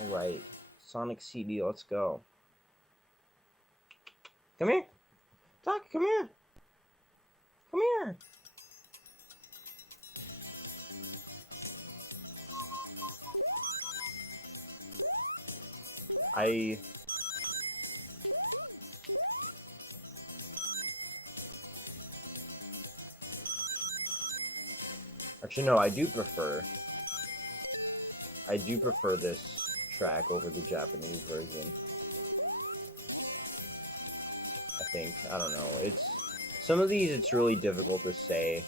Alright. Sonic CD, let's go. Come here. Doc, come here. Come here. Actually, no, I do prefer this track over the Japanese version. I think. I don't know. Some of these it's really difficult to say,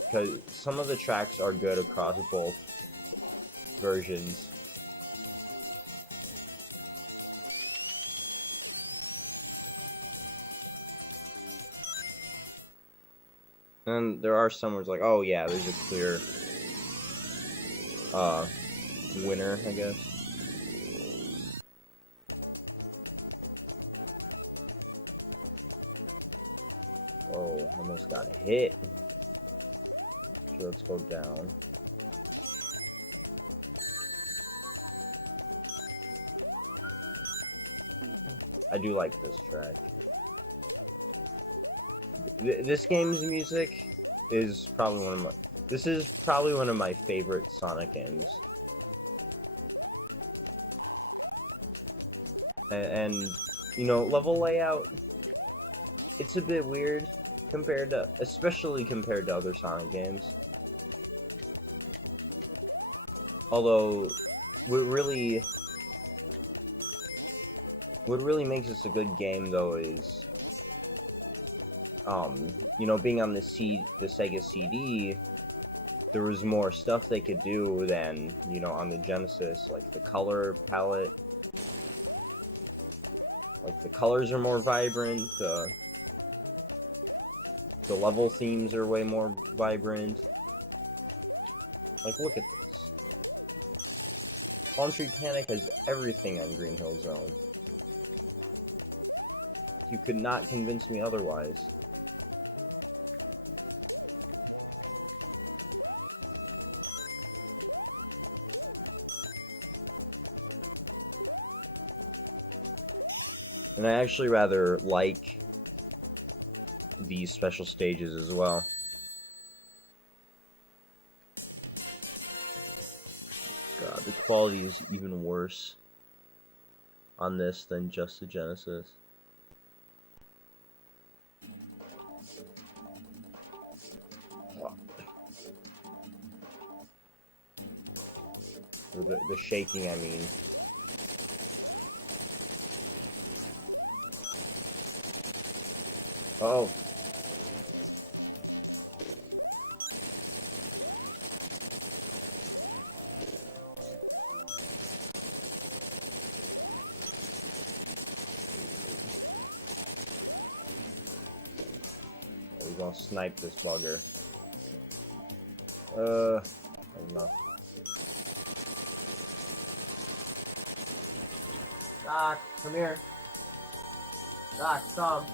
because some of the tracks are good across both versions. And there are some where it's like, oh yeah, there's a clear winner, I guess. Whoa, almost got hit. So let's go down. I do like this track. This game's music is probably this is probably one of my favorite Sonic games. And you know, level layout, it's a bit weird especially compared to other Sonic games. Although, what really makes this a good game, though, is you know, being on the Sega CD, there was more stuff they could do than, you know, on the Genesis, like the color palette. Like, the colors are more vibrant, the level themes are way more vibrant. Like, look at this. Palm Tree Panic has everything on Green Hill Zone. You could not convince me otherwise. And I actually rather like these special stages as well. God, the quality is even worse on this than just the Genesis. The shaking, I mean. Oh. We're gonna snipe this bugger. Enough. Doc, come here. Doc, come.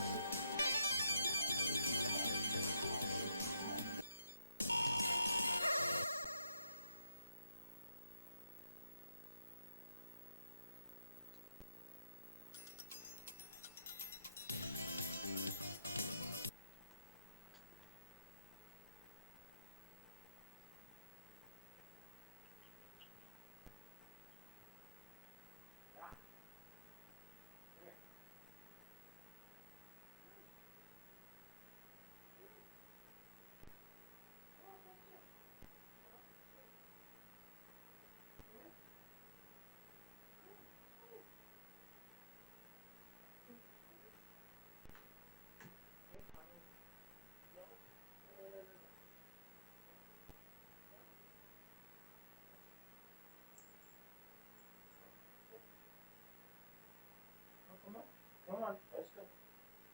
Come on, let's go.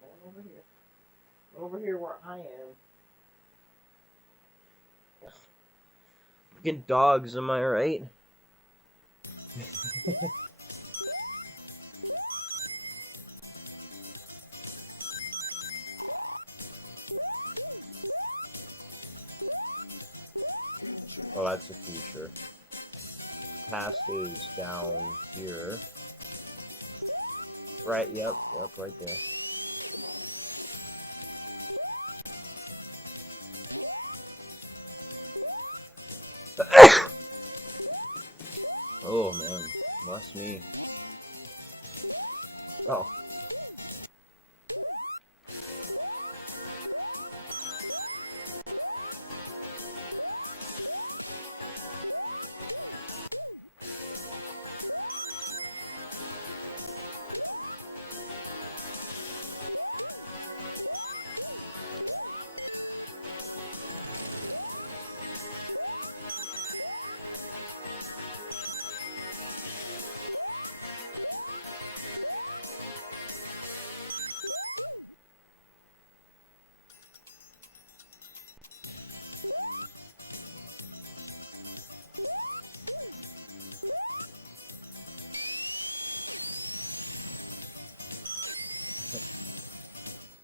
Come on over here. Over here where I am. Freaking dogs, am I right? Oh, that's a future. past is down here. Right, yep, right there. Oh man, bless me. Oh.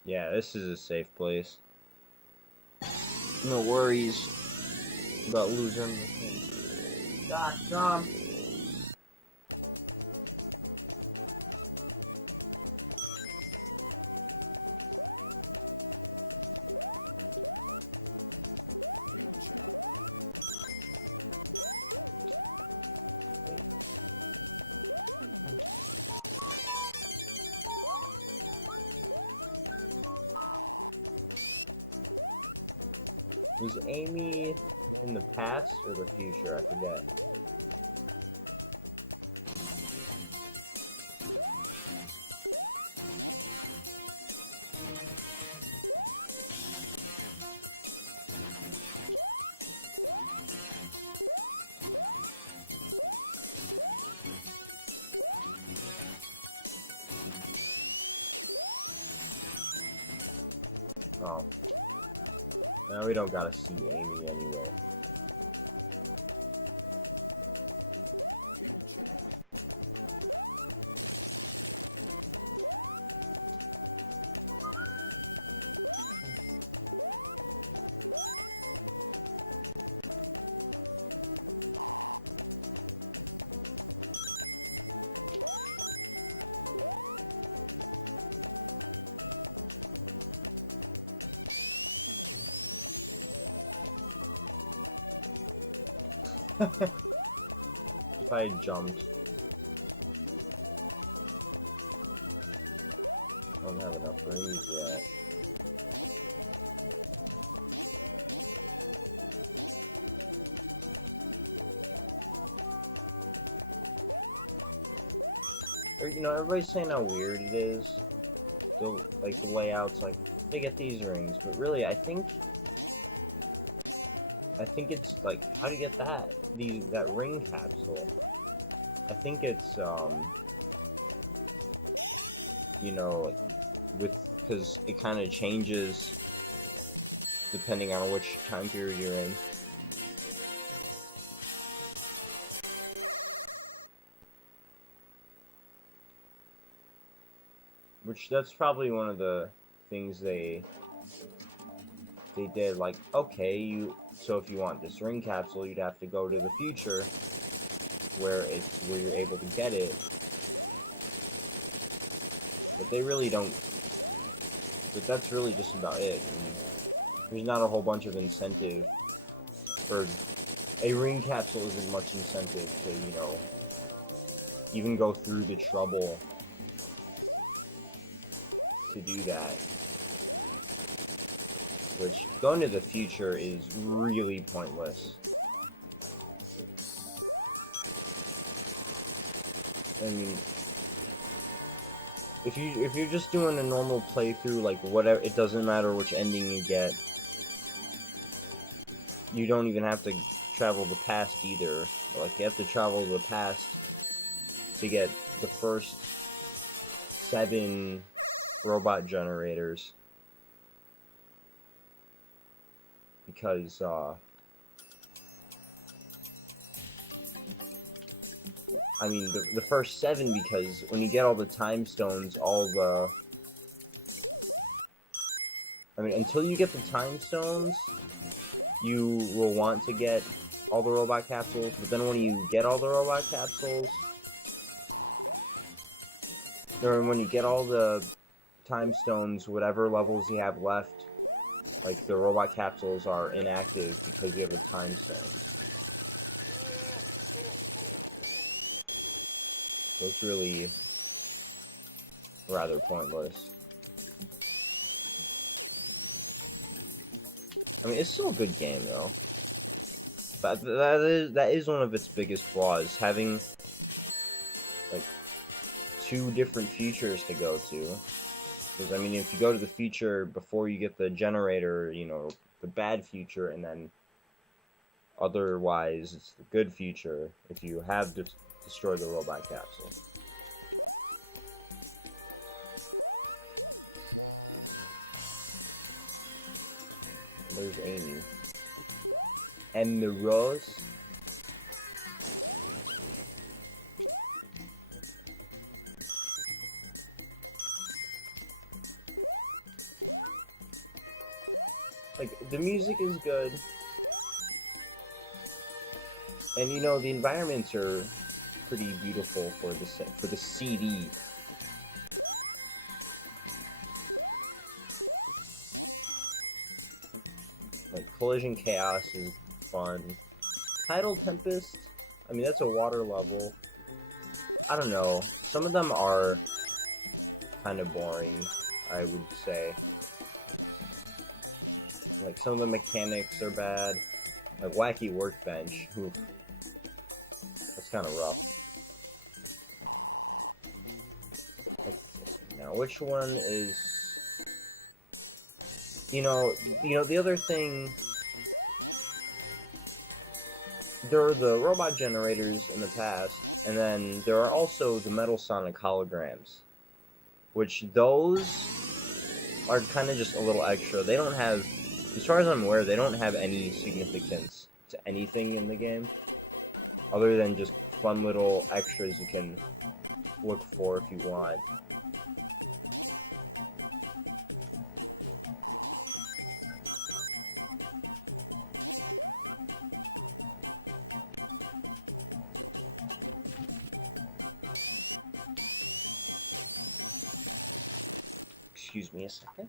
Yeah, this is a safe place. No worries about losing the thing. God, Tom. Was Amy in the past or the future? I forget. Oh. Now we don't gotta see Amy anyway. If I had jumped. I don't have enough rings yet. Or, you know, everybody's saying how weird it is. The layouts, like, they get these rings, but really, I think it's, like, how do you get that? That ring capsule. I think it's, you know, because it kind of changes depending on which time period you're in. Which, that's probably one of the things they did, like, okay, so if you want this ring capsule, you'd have to go to the future, where you're able to get it. But they really don't, but that's really just about it. I mean, there's not a whole bunch of incentive, or a ring capsule isn't much incentive to, you know, even go through the trouble to do that. Which, going to the future is really pointless. I mean, if you're just doing a normal playthrough, like, whatever, it doesn't matter which ending you get. You don't even have to travel the past either. Like, you have to travel the past to get the first 7 robot generators. Because, I mean, the first 7, because when you get all the time stones, I mean, until you get the time stones, you will want to get all the robot capsules, but then when you get all the robot capsules, or when you get all the time stones, whatever levels you have left, like the robot capsules are inactive because you have a time stone. So it's really rather pointless. I mean, it's still a good game though. But that is one of its biggest flaws, having like 2 different futures to go to. Because I mean, if you go to the future before you get the generator, you know, the bad future, and then otherwise it's the good future if you have destroyed the robot capsule. There's Amy. And the Rose. Like, the music is good. And you know, the environments are pretty beautiful for the CD. Like, Collision Chaos is fun. Tidal Tempest, I mean, that's a water level. I don't know. Some of them are kind of boring, I would say. Like, some of the mechanics are bad. Like, Wacky Workbench. Oof. That's kind of rough. Like, now, which one is... You know, the other thing... There are the robot generators in the past, and then there are also the Metal Sonic holograms. Which, those are kind of just a little extra. They don't have... As far as I'm aware, they don't have any significance to anything in the game, other than just fun little extras you can look for if you want. Excuse me a second.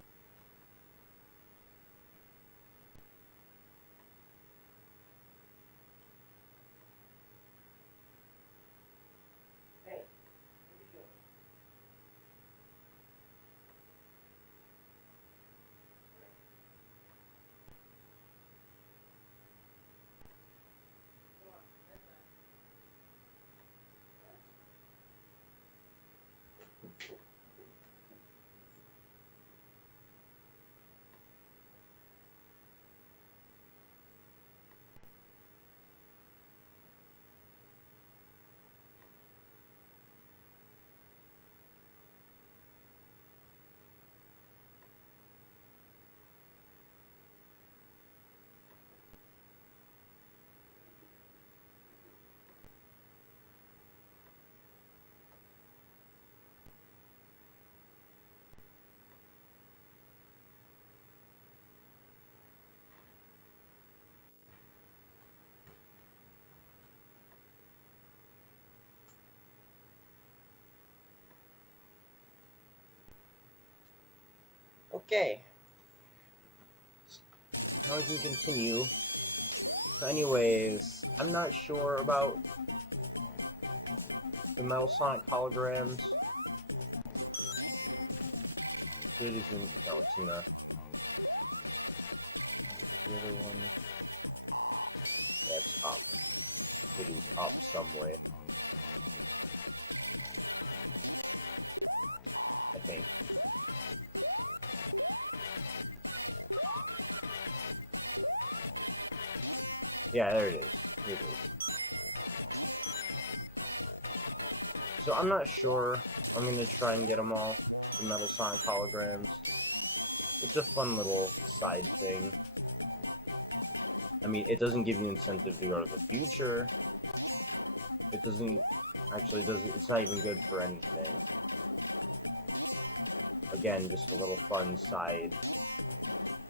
Okay. Now we can continue. So anyways, I'm not sure about the Metal Sonic holograms. It is in... No, it's in the... The other one... Yeah, it's up. It is up some way. I think. Yeah, there it is. Here it is. So I'm not sure. I'm gonna try and get them all. The Metal Sonic holograms. It's a fun little side thing. I mean, it doesn't give you incentive to go to the future. It doesn't... Actually, it's not even good for anything. Again, just a little fun side...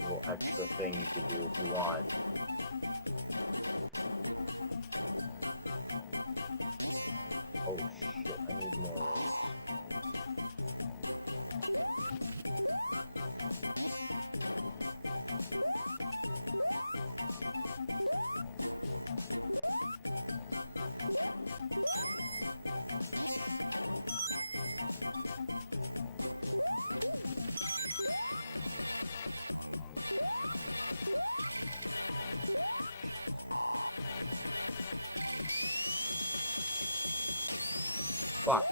little extra thing you could do if you want. Oh shit, I need more rings. Fuck.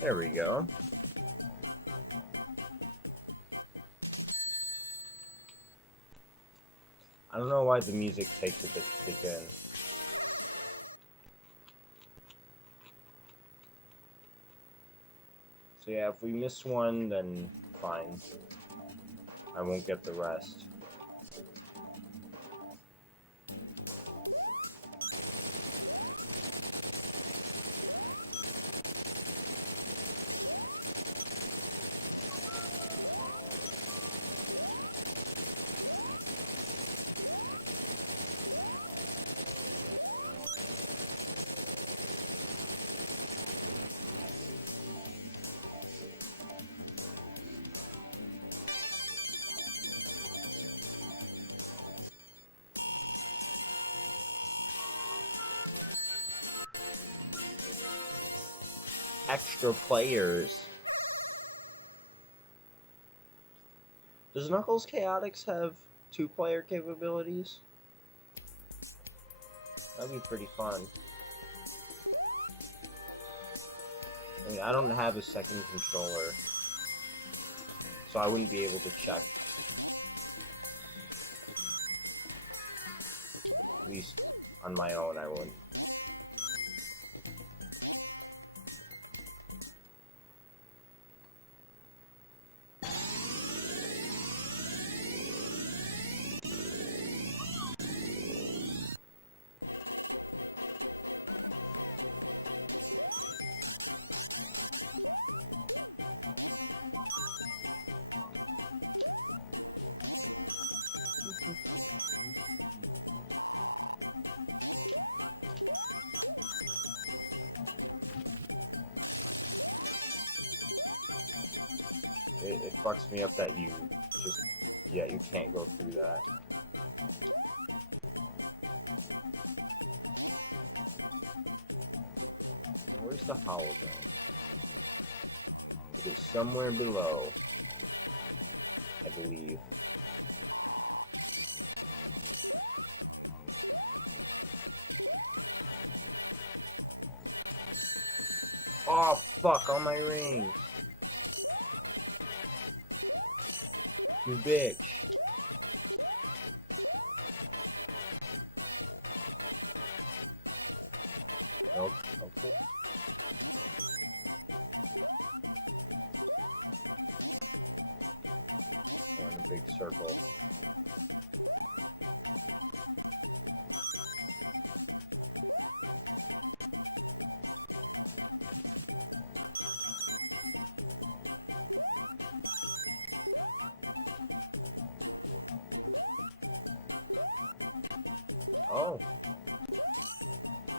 There we go. I don't know why the music takes a bit to kick in. So yeah, if we miss one, then fine. I won't get the rest. Extra players. Does Knuckles Chaotix have 2-player capabilities? That'd be pretty fun. I mean, I don't have a second controller, so I wouldn't be able to check. At least on my own, I wouldn't. It fucks me up that you just, yeah, you can't go through that. Where's the hollow zone? It is somewhere below, I believe. Oh, fuck, all my rings. You bitch. Nope, okay. We're in a big circle. Oh.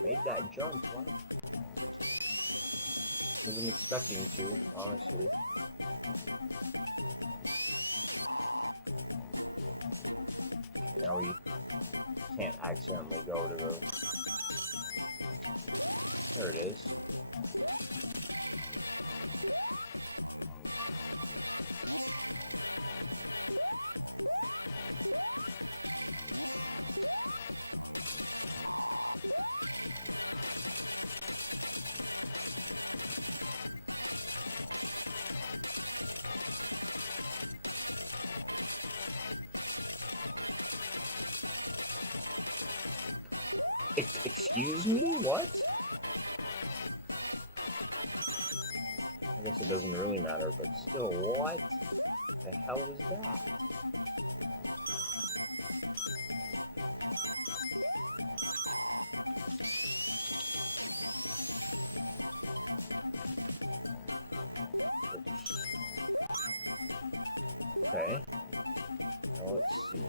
Made that jump, wow. Wasn't expecting to, honestly. Now we can't accidentally go to the... There it is. Excuse me? What? I guess it doesn't really matter, but still, what the hell was that? Okay. Now let's see.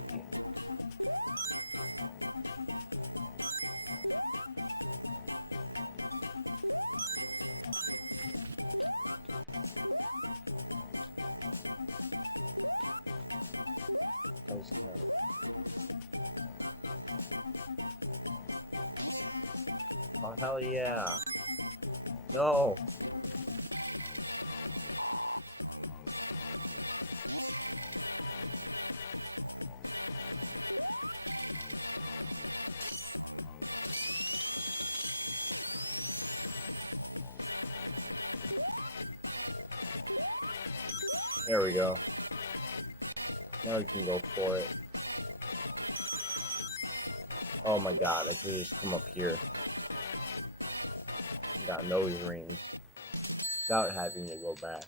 That was kind of... Oh, hell yeah. No! There we go. Now we can go for it. Oh my god, I could just come up here. Got nose rings. Without having to go back.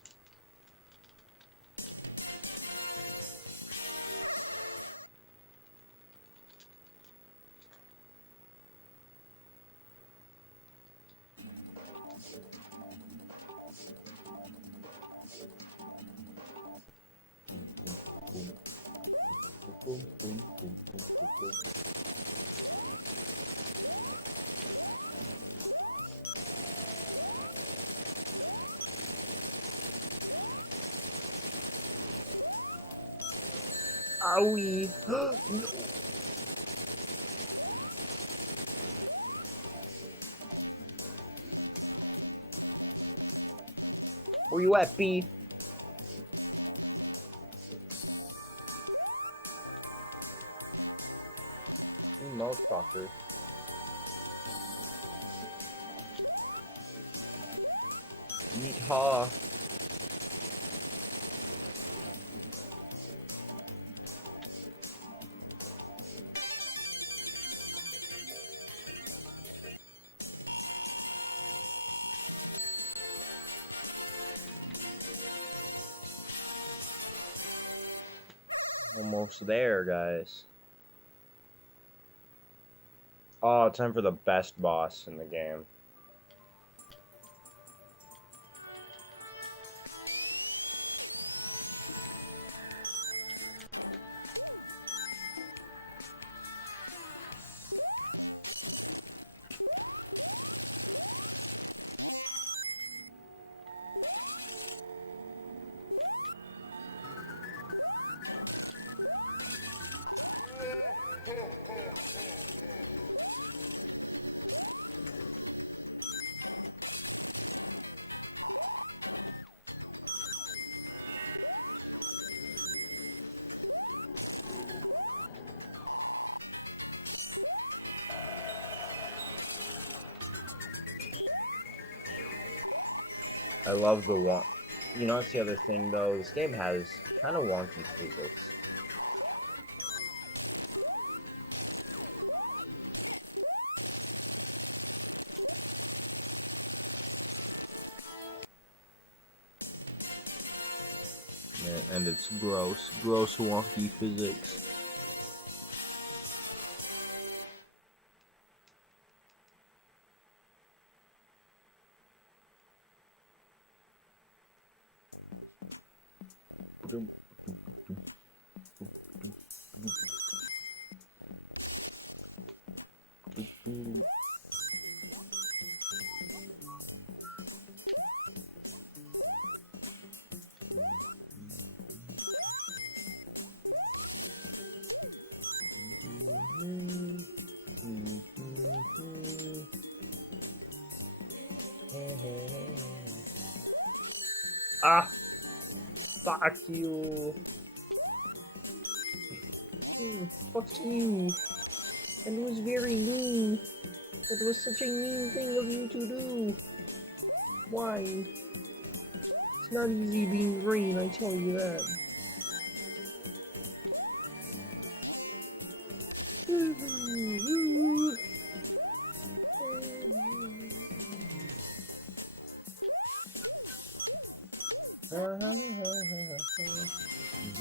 Owie! No! Where you at, B? You motherfucker. Yeehaw. Almost there, guys. Oh, time for the best boss in the game. I love the one. You know, that's the other thing, though. This game has kind of wonky physics. Yeah, and it's gross wonky physics. Ah! Fuck you! Fuck you! And it was very mean. It was such a mean thing of you to do. Why? It's not easy being green, I tell you that.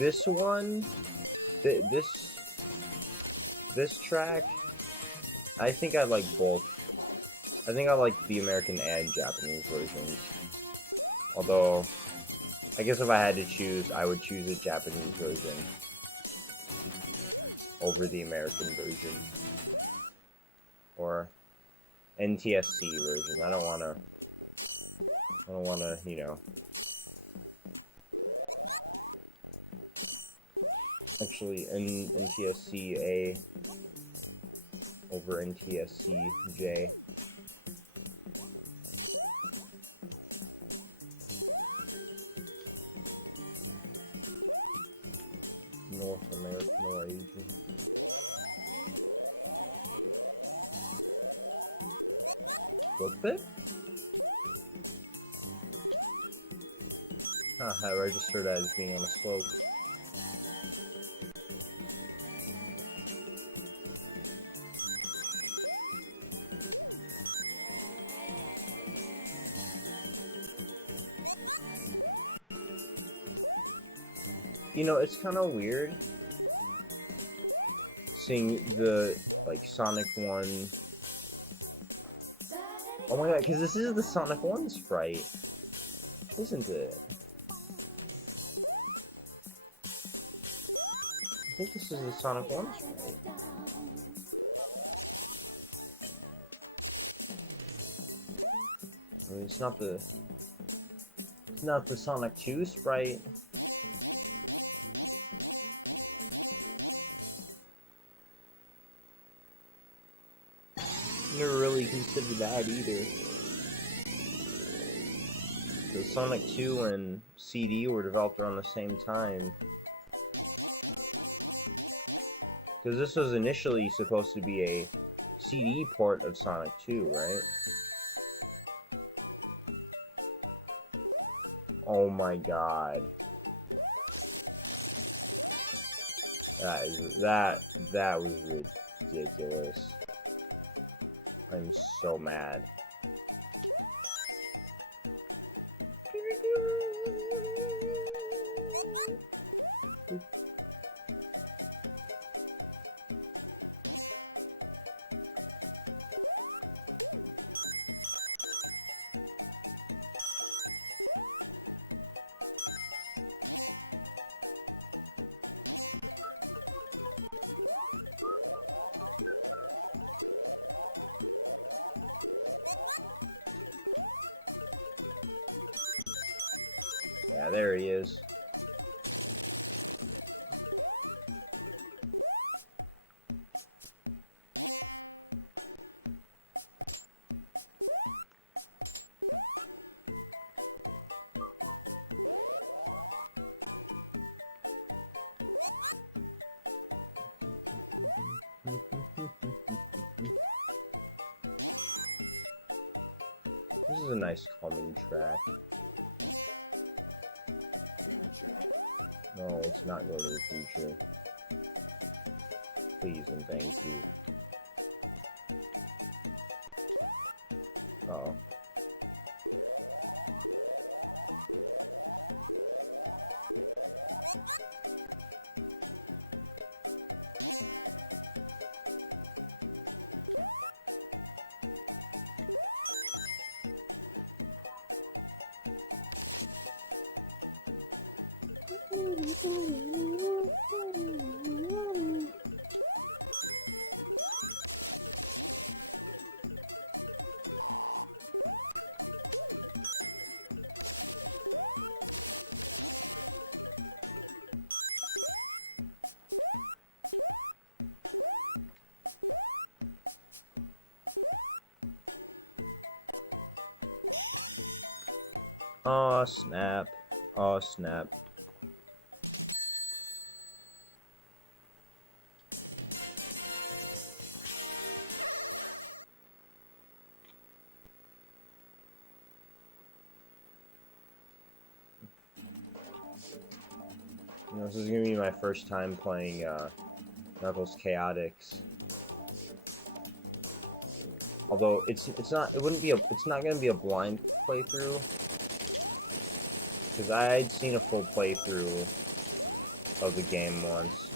this one, this track, I think I like both. I think I like the American and Japanese versions. Although, I guess if I had to choose, I would choose the Japanese version over the American version. Or NTSC version. I don't wanna, you know. Actually, NTSC-A over NTSC-J. North American or Asian. Book it? I registered as being on a slope. You know, it's kind of weird seeing the, like, Sonic 1... Oh my god, because this is the Sonic 1 sprite, isn't it? I think this is the Sonic 1 sprite. I mean, it's not the Sonic 2 sprite. Never really considered that either. The Sonic 2 and CD were developed around the same time. Because this was initially supposed to be a CD port of Sonic 2, right? Oh my god. That was ridiculous. I'm so mad. Yeah, there he is. This is a nice calming track. No, let's not go to the future. Please and thank you. Uh-oh. Oh snap. Oh snap. You know, this is gonna be my first time playing Knuckles Chaotix. Although it's not gonna be a blind playthrough. Because I'd seen a full playthrough of the game once.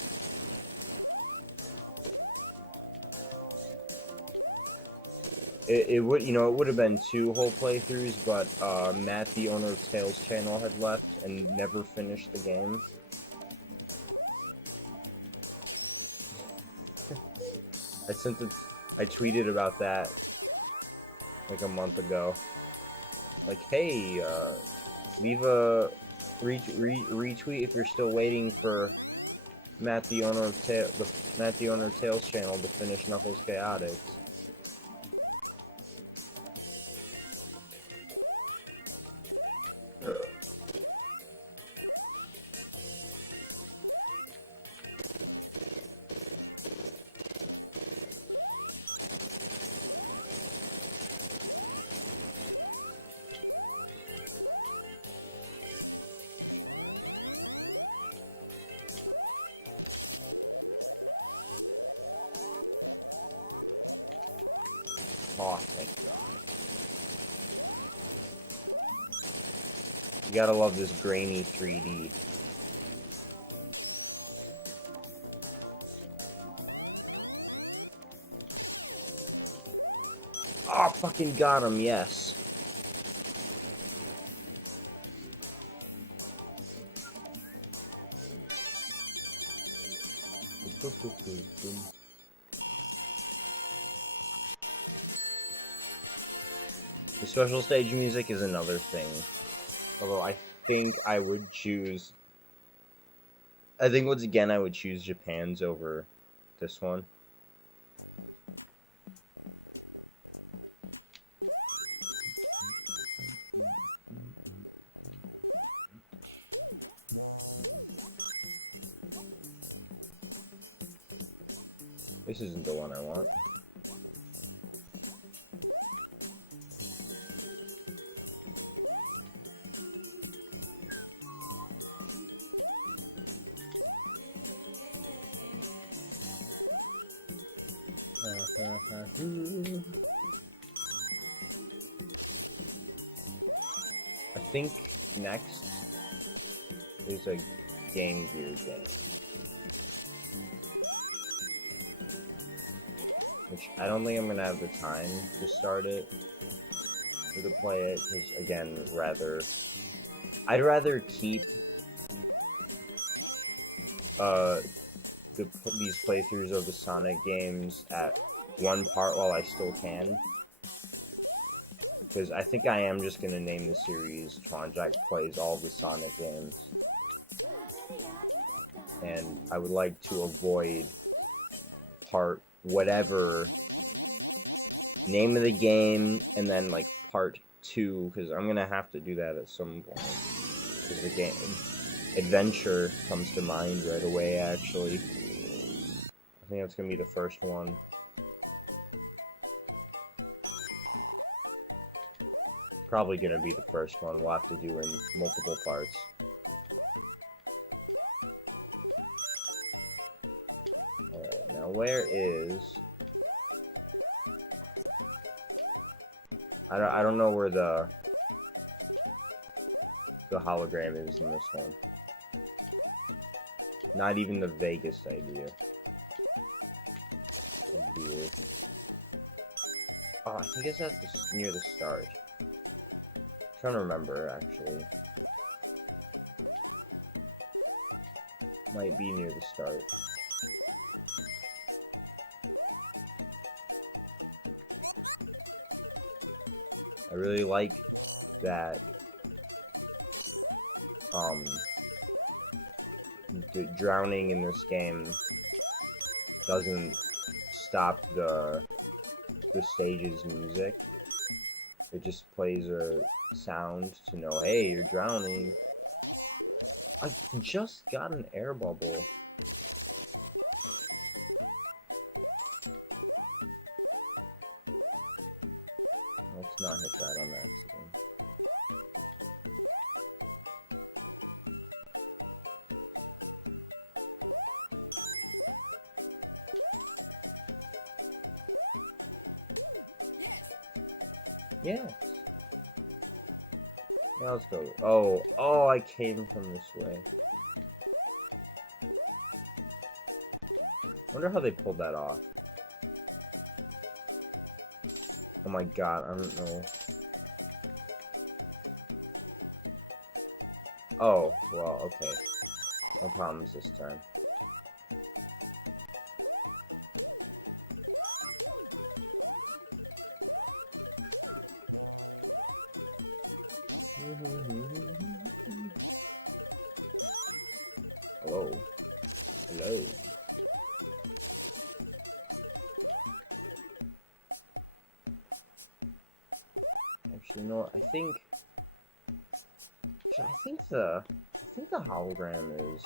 It would, you know, it would have been 2 whole playthroughs, but Matt, the owner of Tails' channel, had left and never finished the game. I tweeted about that like a month ago. Like, hey, leave a retweet if you're still waiting for Matt, the owner of Tails' channel, to finish Knuckles Chaotix. Oh, thank God. You gotta love this grainy 3D. Oh, fucking got him, yes. The special stage music is another thing. Although I think I would choose... I think once again I would choose Japan's over this one. This isn't the one I want. I think next is a Game Gear game. Which I don't think I'm gonna have the time to start it or to play it, because again, I'd rather keep these playthroughs of the Sonic games at one part while I still can. Because I think I am just gonna name the series ToineJak Plays All the Sonic Games. And I would like to avoid part whatever name of the game and then like part 2, because I'm gonna have to do that at some point. Because the game adventure comes to mind right away, actually. I think that's gonna be the first one. Probably gonna be the first one. We'll have to do in multiple parts. Alright, now where is... I don't know where the hologram is in this one. Not even the vaguest idea. Weird. Oh, I think it's at near the start. I'm trying to remember, actually. Might be near the start. I really like that the drowning in this game doesn't stop the stage's music. It just plays a sound to know, hey, you're drowning. I just got an air bubble. Let's not hit that on accident. Yes. Yeah, let's go. Oh, I came from this way. Wonder how they pulled that off. Oh my god, I don't know. Oh, well, okay. No problems this time. Hello. Hello. Actually, you know what? I think the hologram is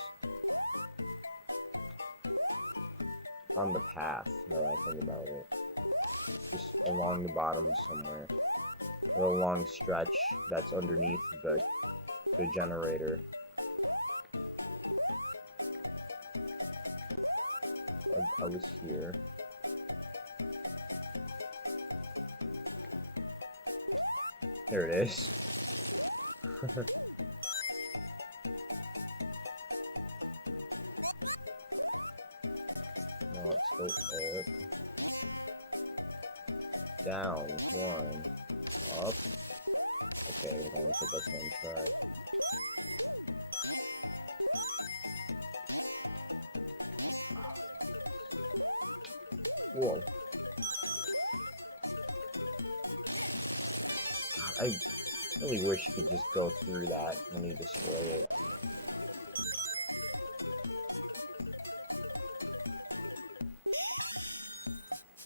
on the path, now that I think about it. Just along the bottom somewhere. A long stretch that's underneath the generator. I was here. There it is. Now let's go up. Down, one. Up. Okay, we're gonna put this one try. Whoa. God, I really wish you could just go through that when you destroy it.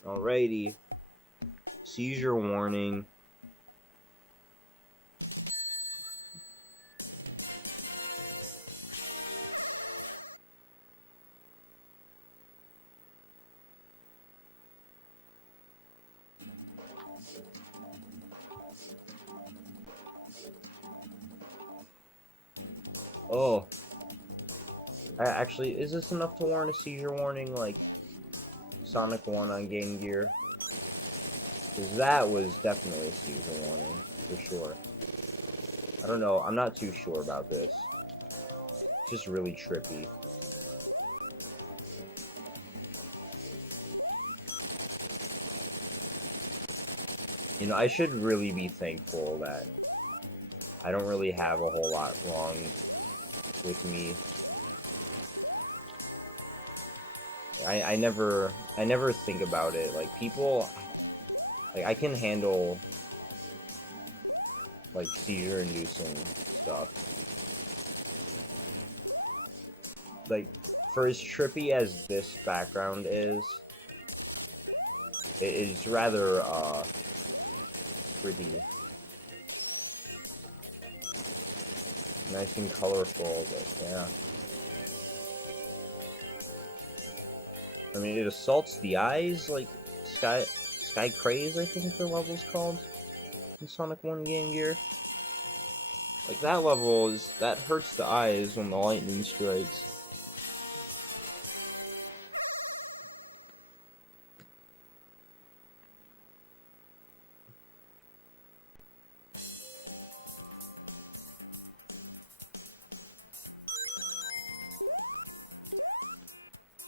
Alrighty. Seizure warning. Oh. Actually, is this enough to warrant a seizure warning like Sonic 1 on Game Gear? Because that was definitely a seizure warning, for sure. I don't know, I'm not too sure about this. It's just really trippy. You know, I should really be thankful that I don't really have a whole lot wrong with me. I never think about it. Like, people, like, I can handle, like, seizure-inducing stuff. Like, for as trippy as this background is, it's rather, pretty. Nice and colorful, but yeah. I mean, it assaults the eyes, like Sky Craze, I think the level's called in Sonic 1 Game Gear. Like, that level that hurts the eyes when the lightning strikes.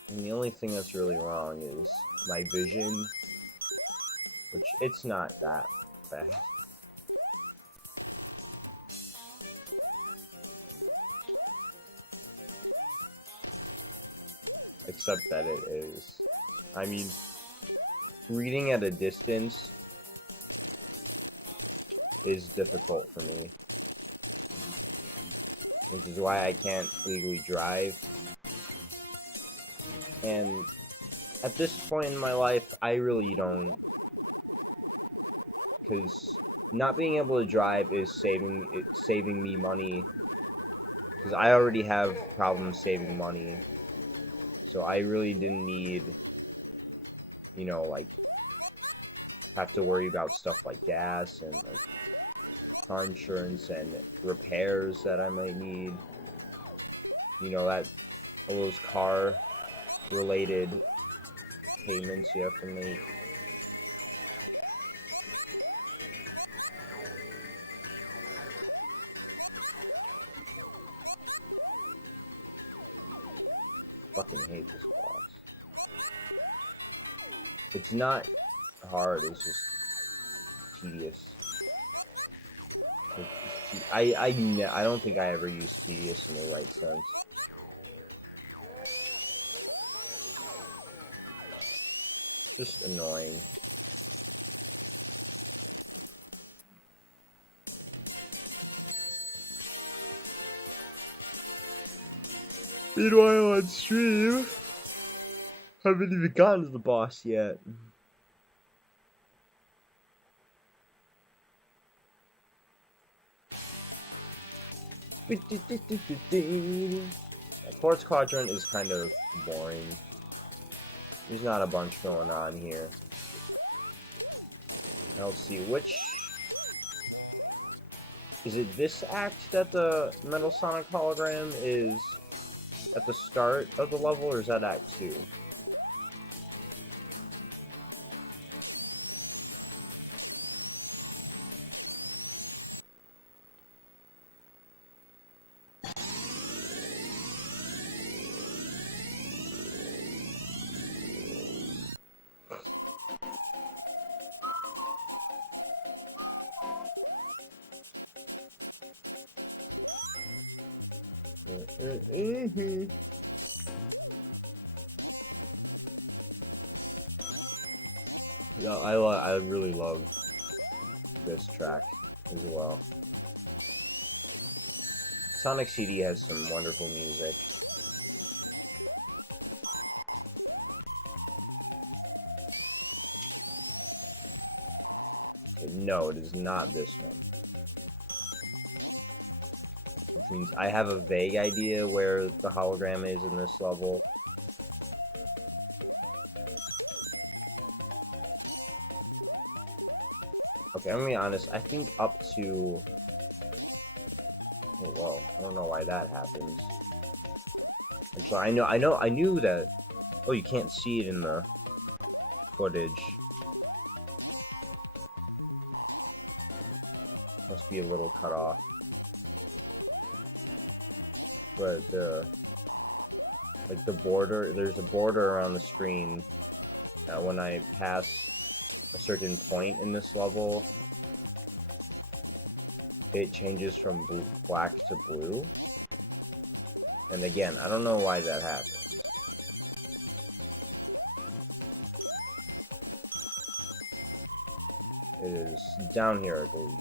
And the only thing that's really wrong is my vision, which it's not that bad. Except that it is. I mean, reading at a distance is difficult for me. Which is why I can't legally drive. And at this point in my life, I really don't. Because not being able to drive is saving me money. Because I already have problems saving money. So I really didn't need, you know, like, have to worry about stuff like gas and, like, car insurance and repairs that I might need. You know, all those car-related payments you have to make. Fucking hate this boss. It's not hard, it's just tedious. I don't think I ever used tedious in the right sense. Just annoying. Meanwhile on stream, haven't even gotten to the boss yet. Quartz Quadrant is kind of boring. There's not a bunch going on here. Now let's see, which... Is it this act that the Metal Sonic hologram is at the start of the level, or is that Act 2? Yeah, I really love this track as well. Sonic CD has some wonderful music. No, it is not this one. Which means I have a vague idea where the hologram is in this level. Okay, I'm gonna be honest, I think up to... Oh, whoa, I don't know why that happens. I'm sorry, I knew that... Oh, you can't see it in the footage. Must be a little cut off. But like the border, there's a border around the screen when I pass a certain point in this level, it changes from black to blue. And again, I don't know why that happens. It is down here, I believe.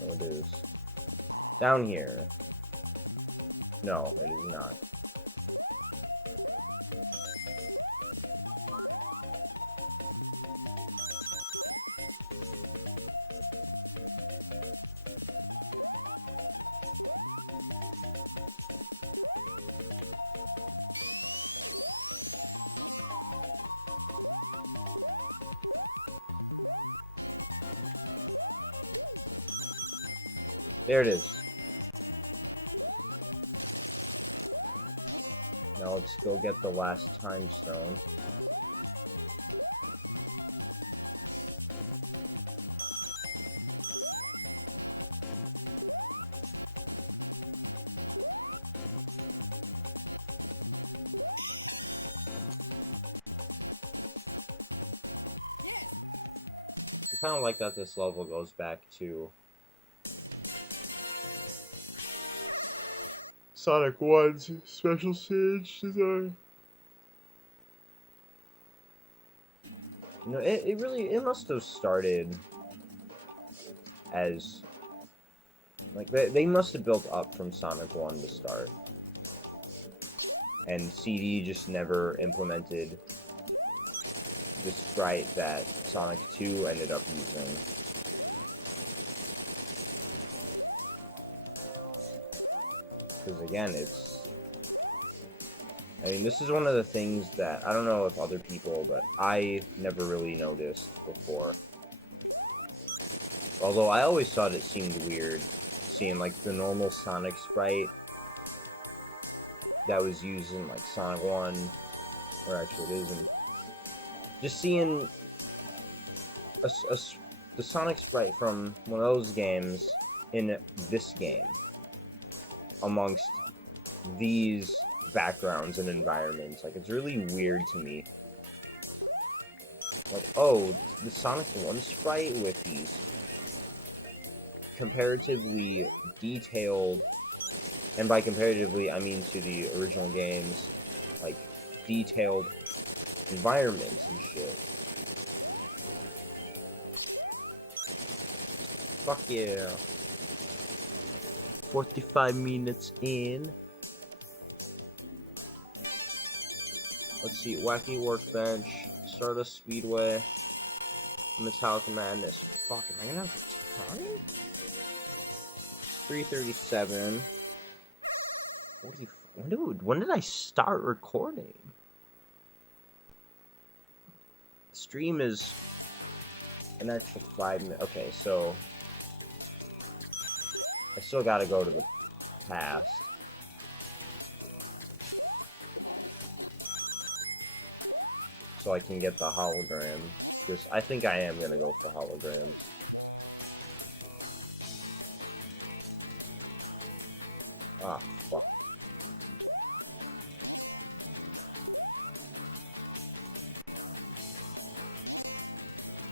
No, it is down here. No, it is not. There it is. Now let's go get the last time stone. I kind of like that this level goes back to Sonic 1's special stage design. You know, it must have started as, like, they must have built up from Sonic 1 to start. And CD just never implemented the sprite that Sonic 2 ended up using. Because again, I mean, this is one of the things that, I don't know if other people, but I never really noticed before. Although I always thought it seemed weird, seeing, like, the normal Sonic sprite that was used in, like, Sonic 1, or actually it isn't. Just seeing the Sonic sprite from one of those games in this game, amongst these backgrounds and environments. Like, it's really weird to me. Like, oh, the Sonic 1 sprite with these comparatively detailed, and by comparatively, I mean to the original games, like, detailed environments and shit. Fuck yeah. 45 minutes in. Let's see, Wacky Workbench, Stardust Speedway, Metallica Madness. Fuck, am I gonna have time? 3:37. When did I start recording? Stream is an extra 5 minutes. Okay, so I still gotta go to the past. So I can get the hologram. Because I think I am gonna go for holograms. Ah, fuck.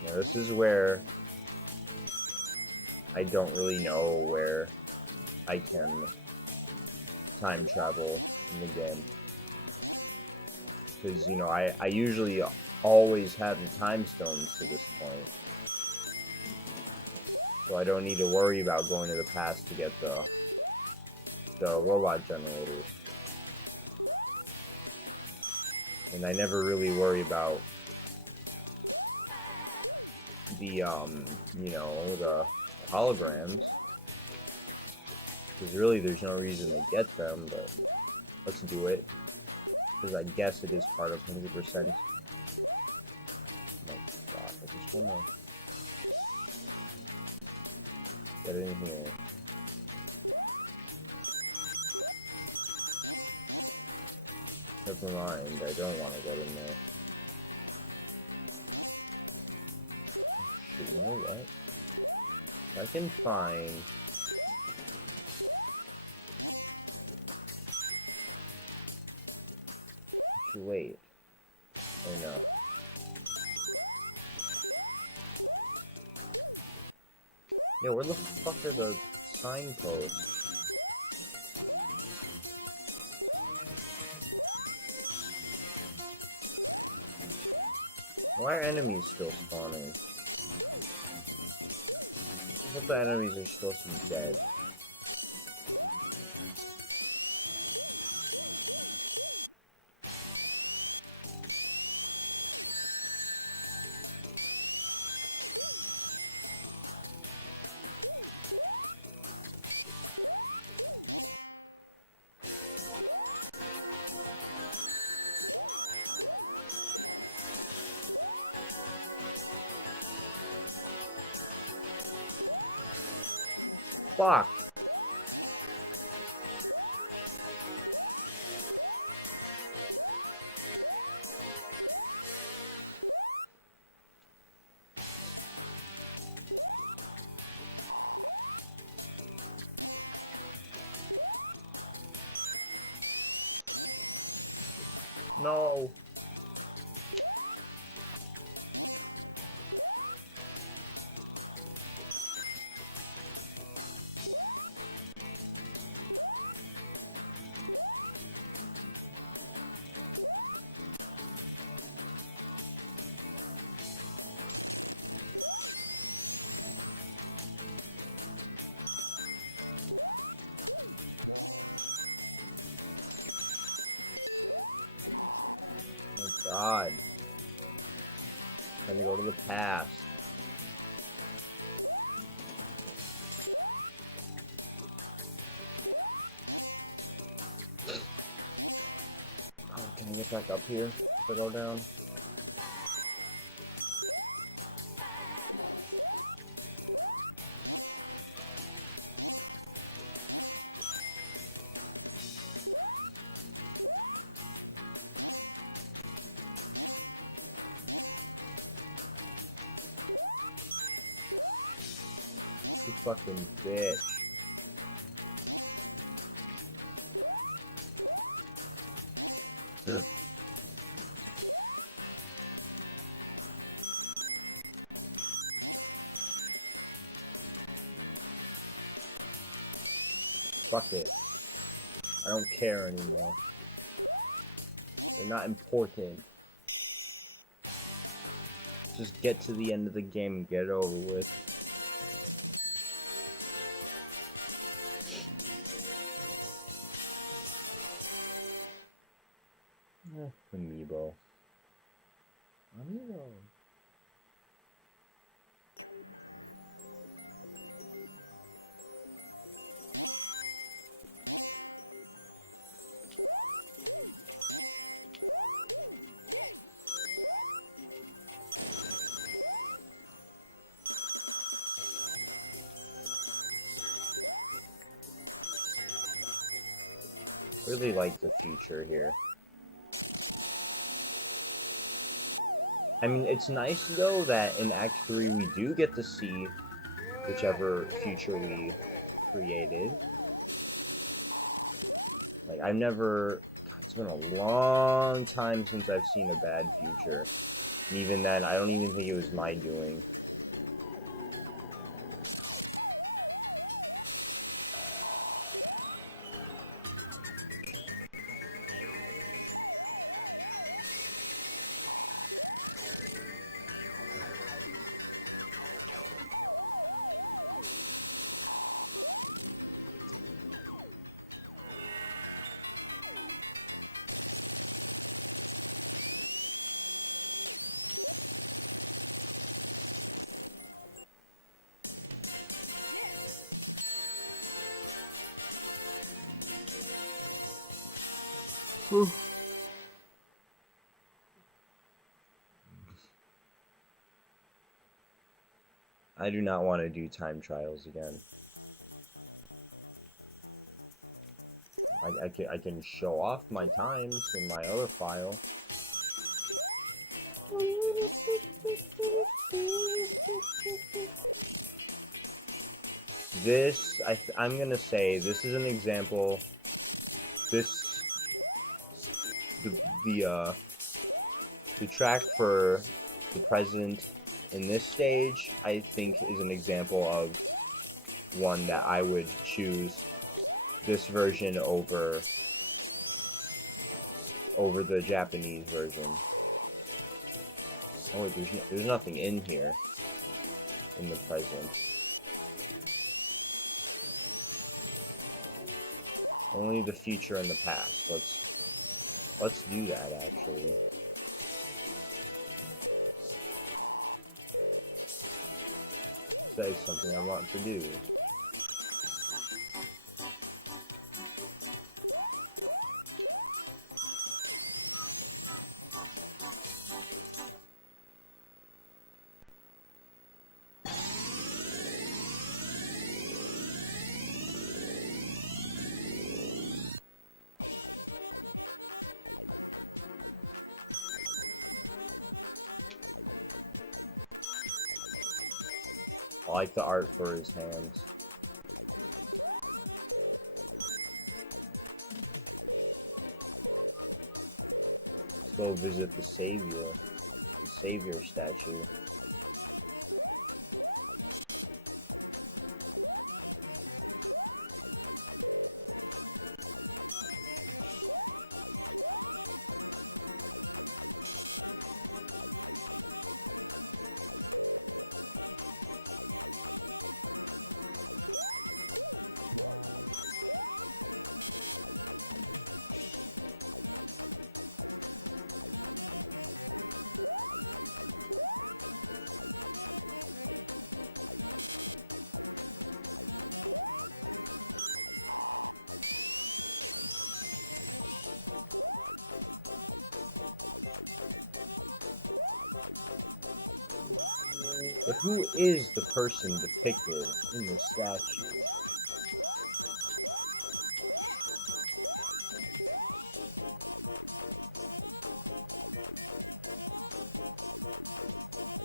Now, this is where I don't really know where I can time travel in the game. Because, you know, I usually always have the time stones to this point. So I don't need to worry about going to the past to get the robot generators. And I never really worry about the, you know, the holograms. Because really there's no reason to get them, but let's do it. Because I guess it is part of 100%. Oh my god, I just wanna get in here. Never mind, I don't want to get in there. Shit, you know what? I can find... Wait. Oh no. Yeah, where the fuck are the signposts? Why are enemies still spawning? I thought the enemies are supposed to be dead. Fuck! No! Oh god. Time to go to the past. Oh, can I get back up here if I go down? You fucking bitch. Fuck it. I don't care anymore. They're not important. Just get to the end of the game and get it over with. Amiibo. Amiibo. Really like the future here. I mean, it's nice though that in Act 3 we do get to see whichever future we created. Like, I've never... God, it's been a long time since I've seen a bad future. And even then, I don't even think it was my doing. I do not want to do time trials again. I can show off my times in my other file. This, I'm gonna say, this is an example. This, the track for the president in this stage, I think, is an example of one that I would choose this version over the Japanese version. Oh wait, there's nothing in here in the present. Only the future and the past. Let's do that actually. Say something I want to do. I like the art for his hands. Let's go visit the Savior statue. But who is the person depicted in the statue?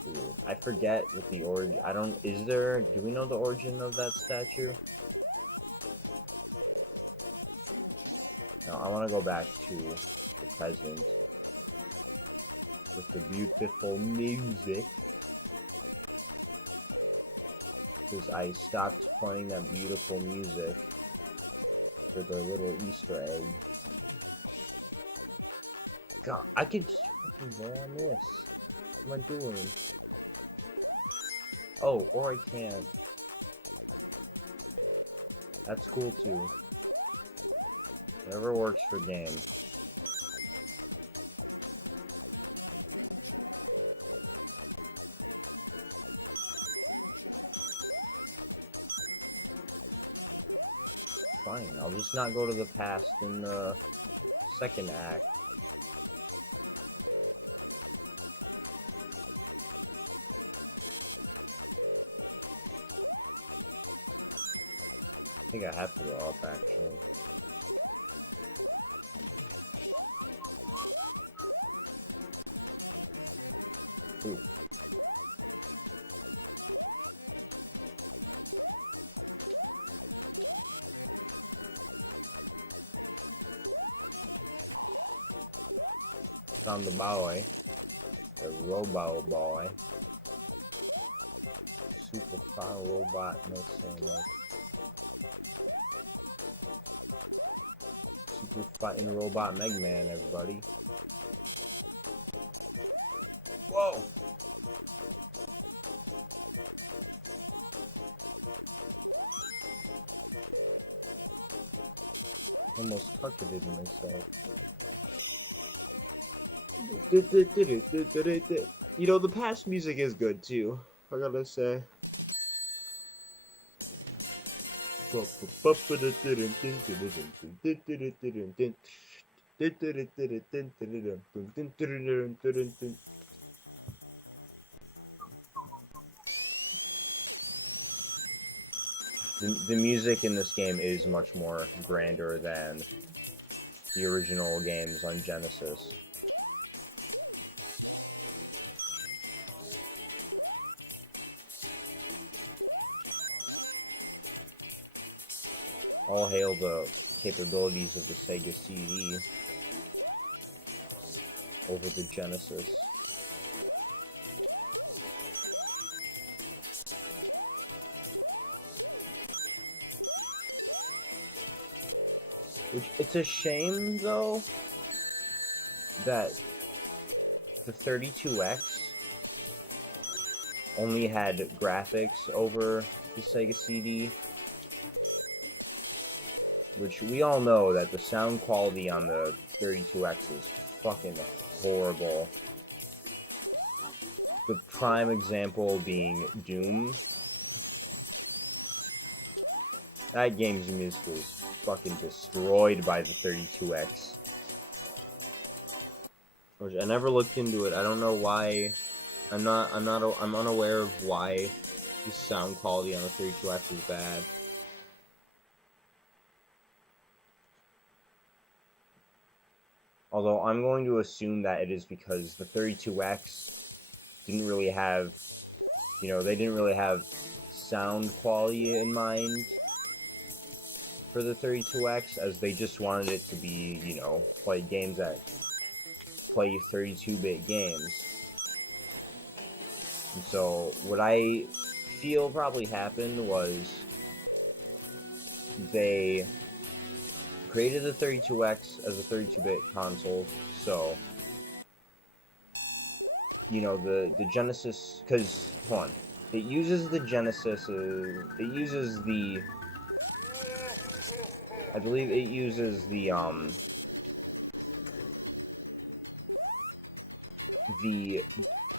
Ooh, I forget what the origin. Do we know the origin of that statue? No, I want to go back to the present with the beautiful music. Because I stopped playing that beautiful music for the little Easter egg. God, I could just fucking go on this. What am I doing? Oh, or I can't. That's cool too. Whatever works for game. Fine, I'll just not go to the past in the second act. I think I have to go up, actually. Ooh. Found the boy. The robot boy. Super fine robot, no saying. Super fighting robot Mega Man, everybody. Whoa! Almost targeted myself. You know, the past music is good too, I gotta say. The music in this game is much more grander than the original games on Genesis. All hail the capabilities of the Sega CD over the Genesis. Which, it's a shame, though, that the 32X only had graphics over the Sega CD. Which we all know that the sound quality on the 32X is fucking horrible. The prime example being Doom. That game's music was fucking destroyed by the 32X. Which I never looked into it. I don't know why. I'm unaware of why the sound quality on the 32X is bad. Although I'm going to assume that it is because the 32X didn't really have, you know, they didn't really have sound quality in mind for the 32X, as they just wanted it to be, you know, play games that play 32-bit games. And so what I feel probably happened was they created the 32X as a 32-bit console, so, you know, the Genesis, because, hold on, it uses the Genesis, it uses the, I believe it uses the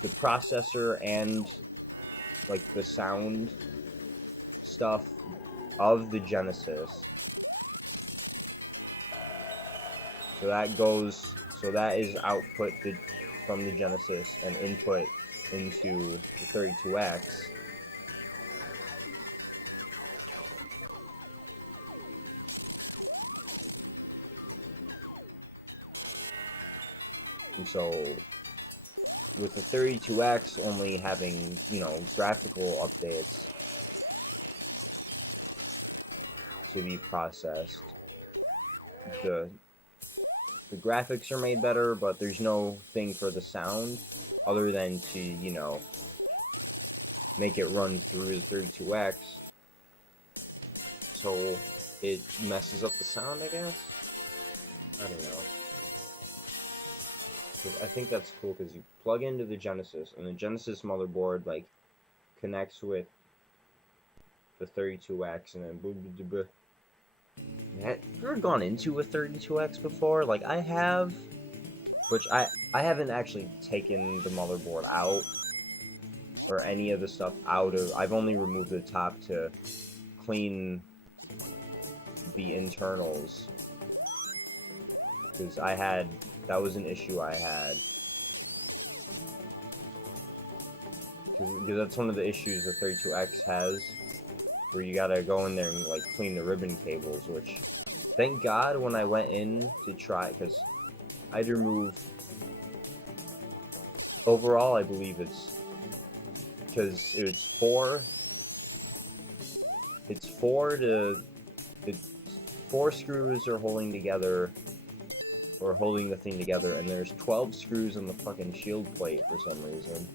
processor and, like, the sound stuff of the Genesis. So that is output from the Genesis and input into the 32X. And so, with the 32X only having, you know, graphical updates to be processed, the graphics are made better, but there's no thing for the sound other than to, you know, make it run through the 32X. So it messes up the sound, I guess? I don't know. I think that's cool because you plug into the Genesis, and the Genesis motherboard, like, connects with the 32X, and then blah, blah, blah, blah. Have you ever gone into a 32X before? Like, I have, which I haven't actually taken the motherboard out, or any of the stuff out of, I've only removed the top to clean the internals, because that was an issue I had. Because that's one of the issues the 32X has, where you gotta go in there and, like, clean the ribbon cables, which, thank God, when I went in to try, because I'd remove, overall, I believe because it's four screws are holding together, or holding the thing together, and there's 12 screws on the fucking shield plate for some reason.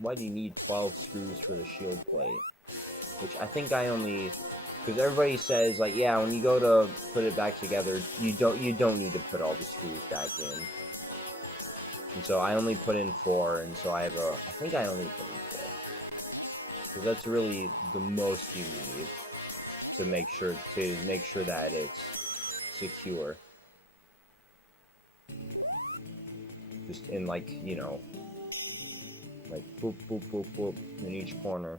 Why do you need 12 screws for the shield plate? Which I think I only, because everybody says, like, yeah, when you go to put it back together, you don't need to put all the screws back in. And so I only put in 4, and so I think I only put in 4. Because that's really the most you need to make sure that it's secure. Just in, like, you know, like, boop, boop, boop, boop, in each corner.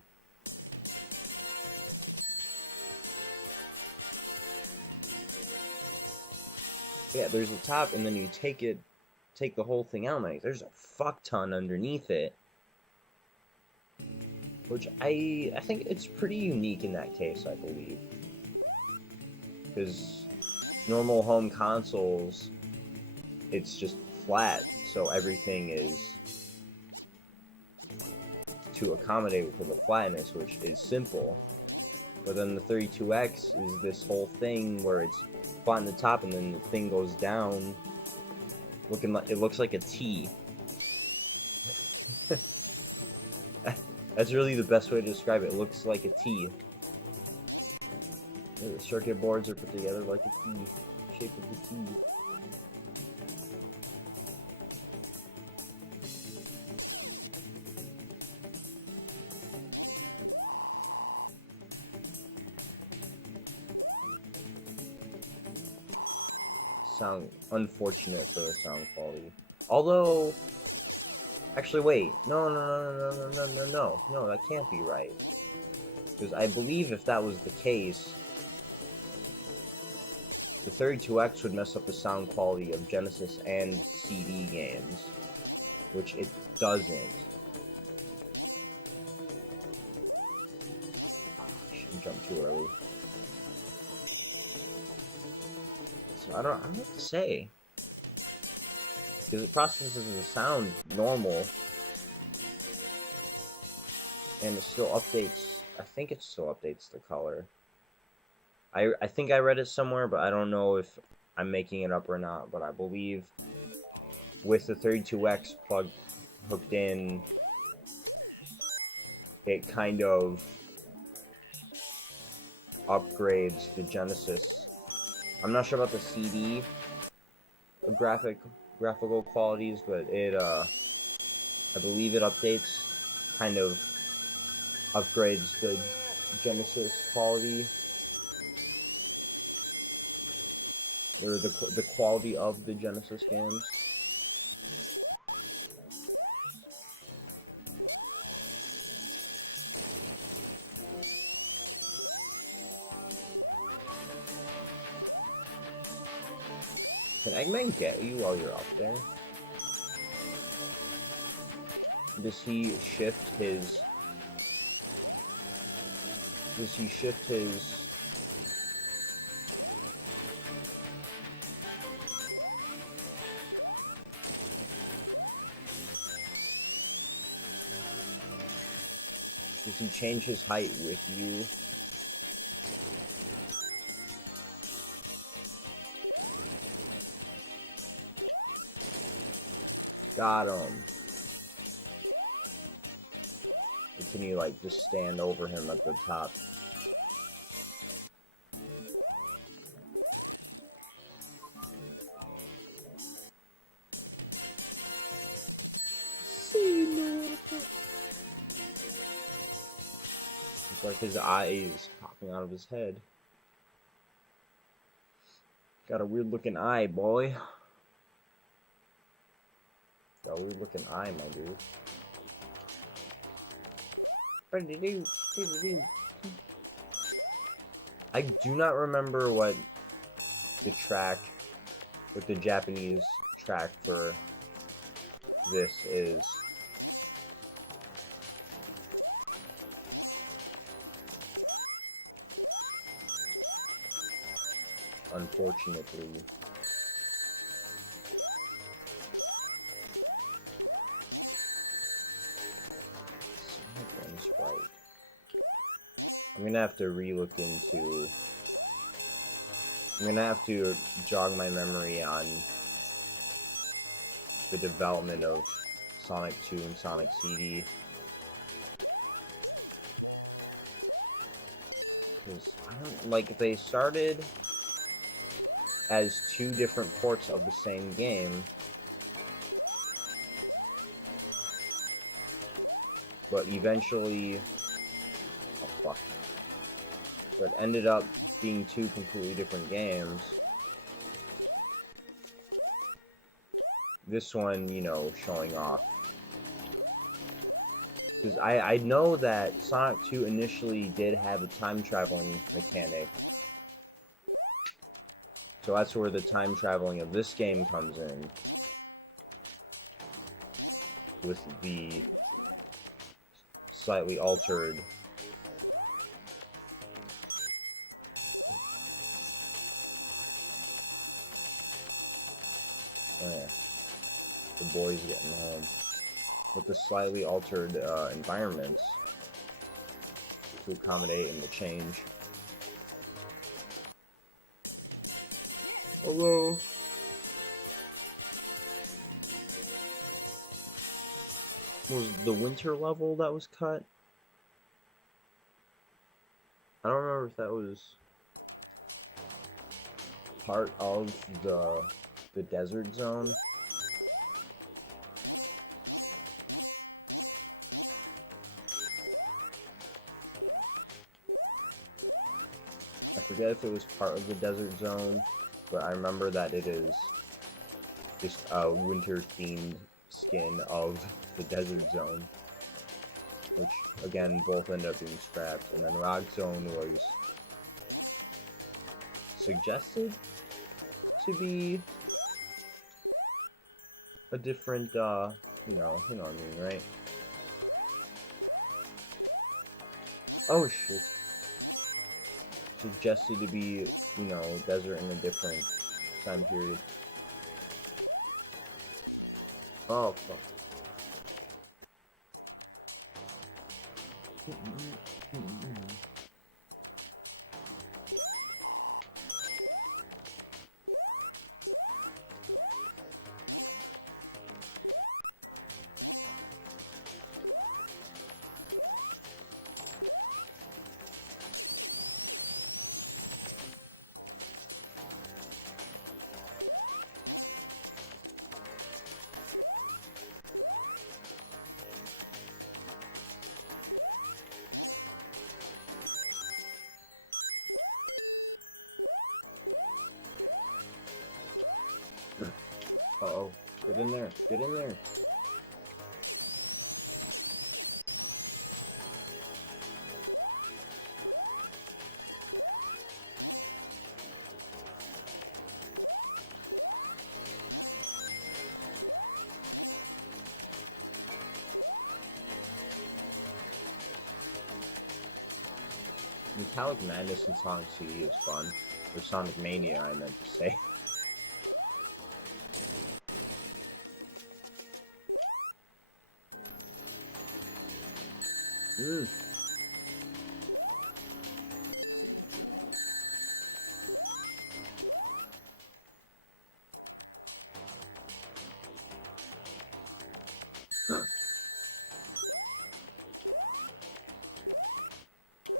Yeah, there's a top, and then you take the whole thing out, like, there's a fuck ton underneath it. Which I think it's pretty unique in that case, I believe. Because normal home consoles, it's just flat, so everything is to accommodate for the flatness, which is simple. But then the 32X is this whole thing where it's flat on the top, and then the thing goes down, looking like, it looks like a T. That's really the best way to describe it. It looks like a T. The circuit boards are put together like a T, shape of a T. Sound unfortunate for the sound quality. Although, actually, wait, no, that can't be right. Because I believe if that was the case, the 32X would mess up the sound quality of Genesis and CD games, which it doesn't. I shouldn't jump too early. So I don't know what to say. Because it processes the sound normal, and it still updates, I think it still updates the color. I think I read it somewhere, but I don't know if I'm making it up or not, but I believe with the 32X plug hooked in, it kind of upgrades the Genesis. I'm not sure about the CD graphical qualities, but it I believe it kind of upgrades the Genesis quality, or the quality of the Genesis games. Can Eggman get you while you're up there? Does he shift his... Does he change his height with you? Got him. And can you, like, just stand over him at the top? It's like his eyes popping out of his head. Got a weird looking eye, boy. Got a weird looking eye, my dude. I do not remember what the Japanese track for this is. Unfortunately. Sprite. I'm gonna have to re-look into. I'm gonna have to jog my memory on the development of Sonic 2 and Sonic CD. Because I don't like they started as two different ports of the same game, but eventually, oh fuck, but ended up being two completely different games. This one, you know, showing off. Because I know that Sonic 2 initially did have a time traveling mechanic. So that's where the time traveling of this game comes in. With the slightly altered the boys getting home. With the slightly altered environments to accommodate in the change. Hello. Was the winter level that was cut? I don't remember if that was part of the desert zone. I forget if it was part of the desert zone, but I remember that it is just a winter-themed skin of the desert zone, which again both end up being scrapped. And then Rock Zone was suggested to be a different, you know what I mean, right? Oh shit. Suggested to be, you know, desert in a different time period. Oh, fuck. Uh-oh. Get in there. Get in there. Metallic Madness and Sonic CD is fun. Or Sonic Mania, I meant to say.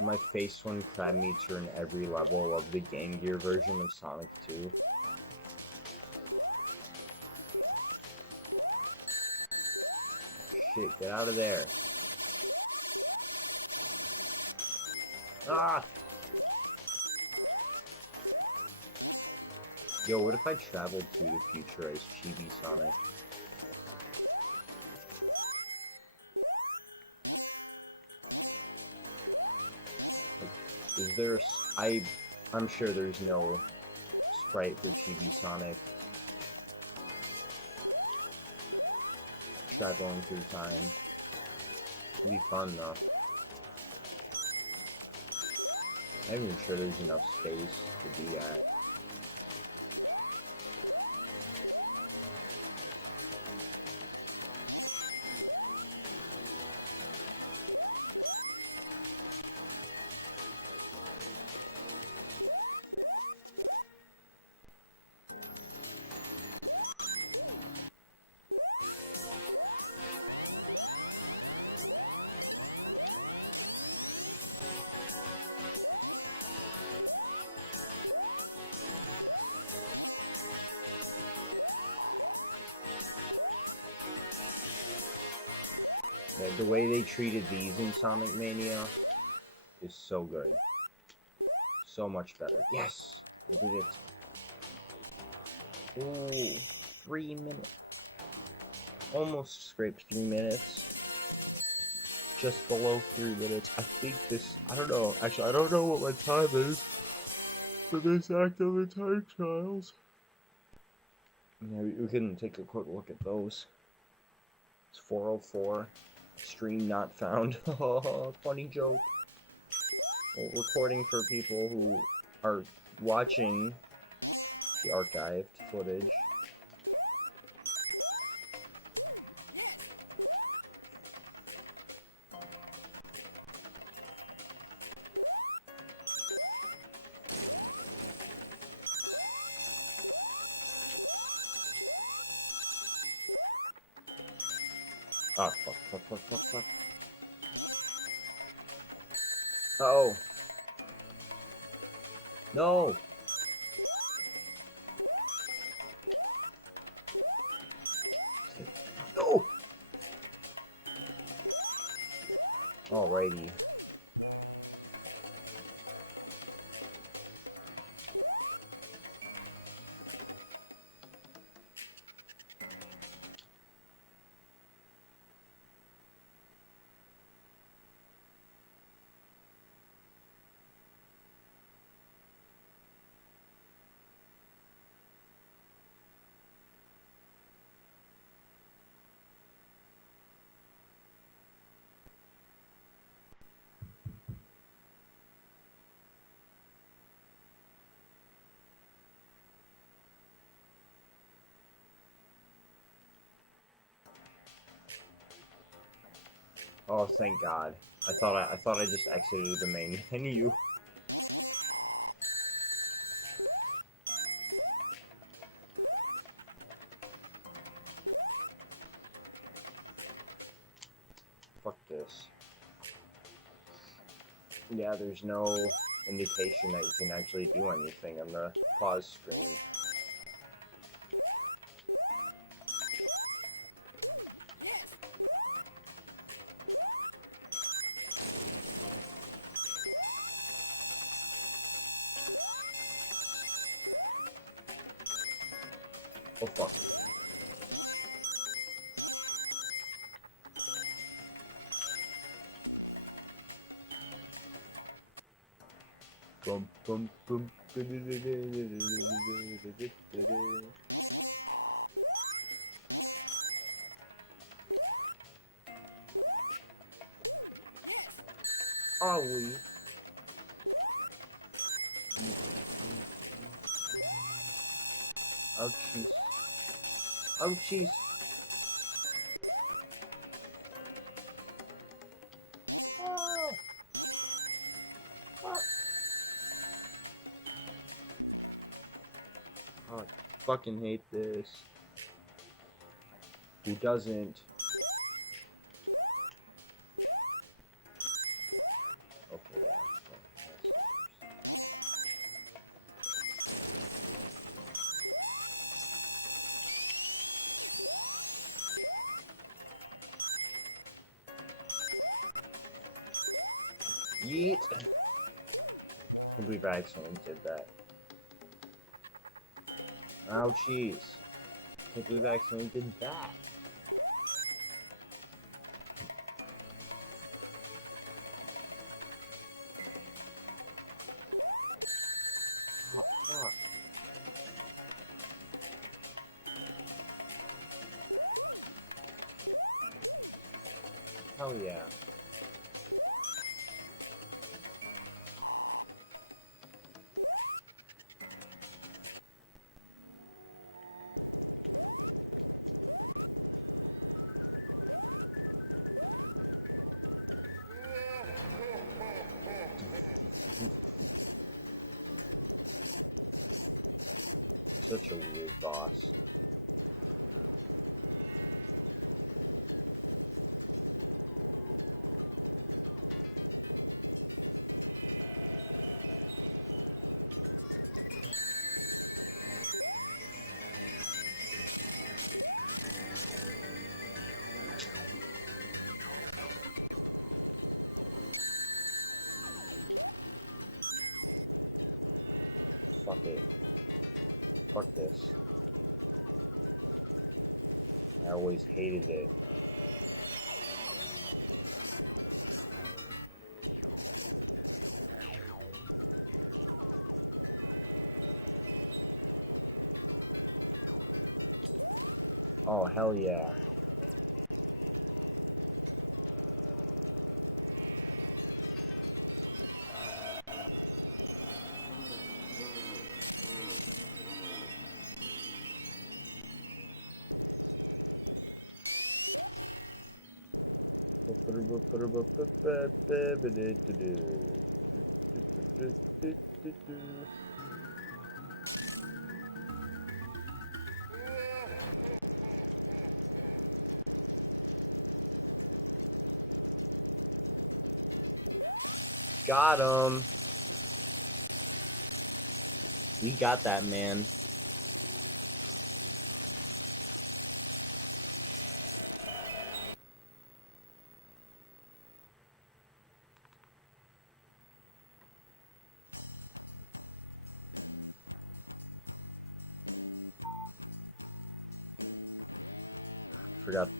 my face when crab meats are in every level of the Game Gear version of Sonic 2. Shit, get out of there. Ah! Yo, what if I traveled to the future as Chibi Sonic? Is there I'm sure there's no sprite for Chibi Sonic traveling through time. It'd be fun though. I'm not even sure there's enough space to do that. The way they treated these in Sonic Mania is so good. So much better. Yes! I did it. Ooh, 3 minutes. Almost scraped 3 minutes. Just below 3 minutes. I think this, I don't know. Actually, I don't know what my time is for this act of the time trials. Yeah, we can take a quick look at those. It's 4:04. Stream not found. Funny joke. Well, recording for people who are watching the archived footage. Ah, fuck. Oh. No. No. Alrighty. Oh, thank God. I thought I just exited the main menu. Fuck this. Yeah, there's no indication that you can actually do anything on the pause screen. Oh fuck. Bum bum bum. Are we? Oh jeez. Oh jeez. Oh. Oh. Oh, I fucking hate this. Who doesn't? Okay, yeah. Yeet. I believe I accidentally did that. Ouchies. I believe I accidentally did that. Oh, fuck. Hell yeah. Such a weird boss. Fuck it. Fuck this. I always hated it. Oh, hell yeah. Got him. We got that, man.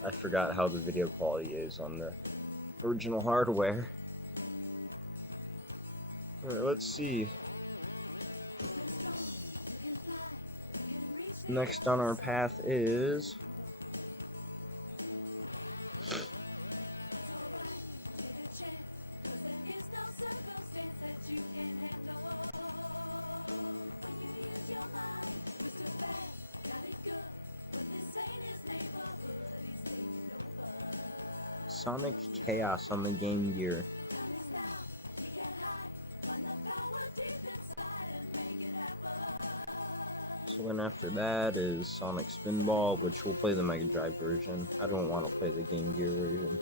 I forgot how the video quality is on the original hardware. Alright, let's see. Next on our path is Sonic Chaos on the Game Gear. So then after that is Sonic Spinball, which we'll play the Mega Drive version. I don't want to play the Game Gear version.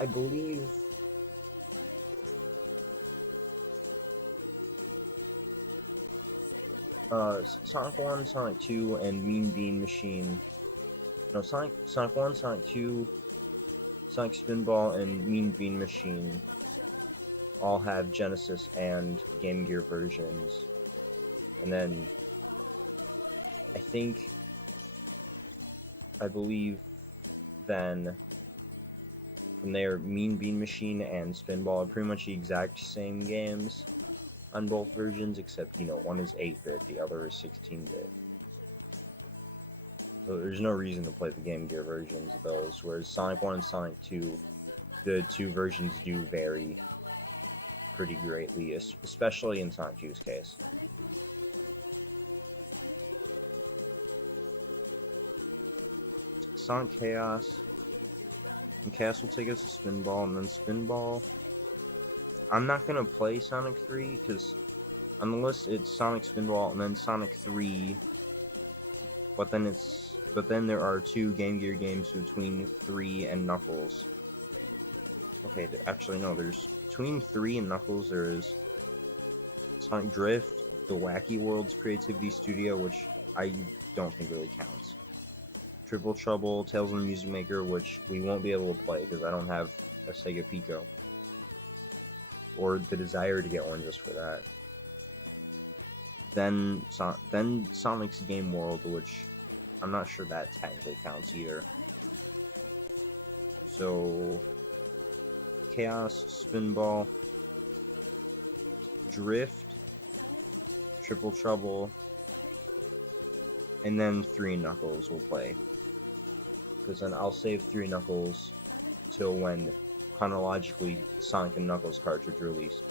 I believe Sonic 1, Sonic 2, and Mean Bean Machine. No, Sonic 1, Sonic 2, Sonic Spinball, and Mean Bean Machine all have Genesis and Game Gear versions. And then I believe then from there, Mean Bean Machine and Spinball are pretty much the exact same games on both versions, except, you know, one is 8-bit, the other is 16-bit. So there's no reason to play the Game Gear versions of those, whereas Sonic 1 and Sonic 2, the two versions do vary pretty greatly, especially in Sonic 2's case. Sonic Chaos. And Chaos will take us to Spinball, and then Spinball. I'm not gonna play Sonic 3, because on the list it's Sonic Spinball and then Sonic 3, but then there are two Game Gear games between 3 and Knuckles. Okay, actually no, there's between 3 and Knuckles there is Sonic Drift, the Wacky Worlds Creativity Studio, which I don't think really counts. Triple Trouble, Tales of the Music Maker, which we won't be able to play because I don't have a Sega Pico. Or the desire to get one just for that. Then Sonic's Game World, which I'm not sure that technically counts either. So, Chaos, Spinball, Drift, Triple Trouble, and then 3 Knuckles will play. Because then I'll save 3 Knuckles till when chronologically Sonic and Knuckles cartridge released.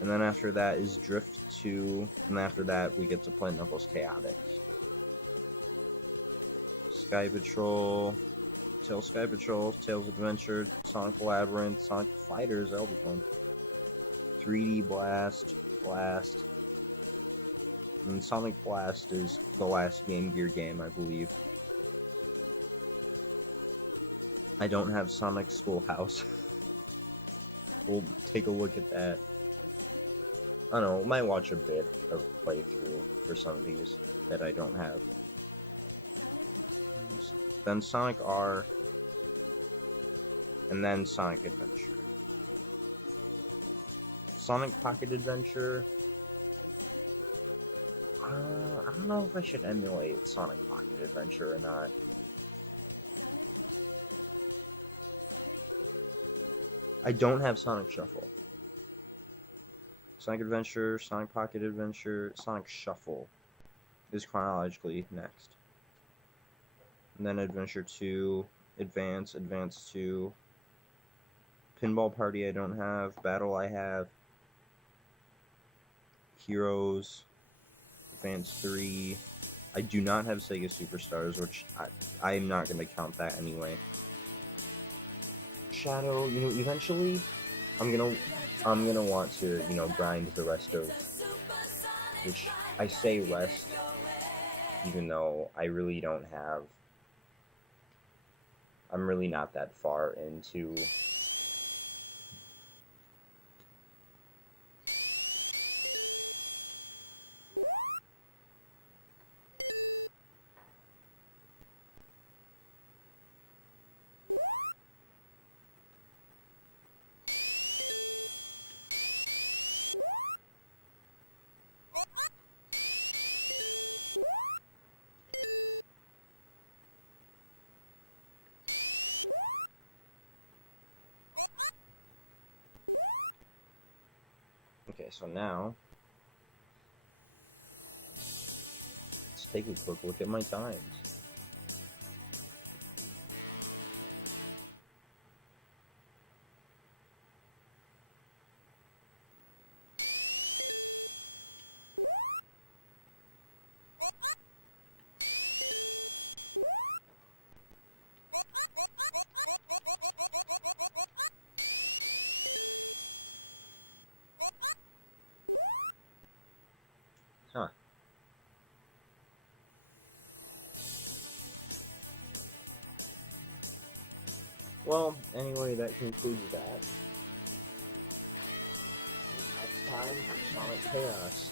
And then after that is Drift 2, and after that we get to play Knuckles Chaotix. Sky Patrol, Tales Adventure, Sonic Labyrinth, Sonic Fighters, that'll be fun. 3D Blast, and Sonic Blast is the last Game Gear game, I believe. I don't have Sonic Schoolhouse. We'll take a look at that. I don't know, might watch a bit of playthrough for some of these that I don't have. Then Sonic R, and then Sonic Adventure. Sonic Pocket Adventure, I don't know if I should emulate Sonic Pocket Adventure or not. I don't have Sonic Shuffle. Sonic Adventure, Sonic Pocket Adventure, Sonic Shuffle is chronologically next. And then Adventure 2, Advance 2, Pinball Party I don't have, Battle I have, Heroes, Advance 3. I do not have Sega Superstars, which I'm not going to count that anyway. Shadow, eventually I'm gonna want to, grind the rest of, which I say rest, even though I really don't have, I'm really not that far into Okay, so now let's take a quick look at my times. Huh. Well, anyway, that concludes that. Next time for Sonic Chaos.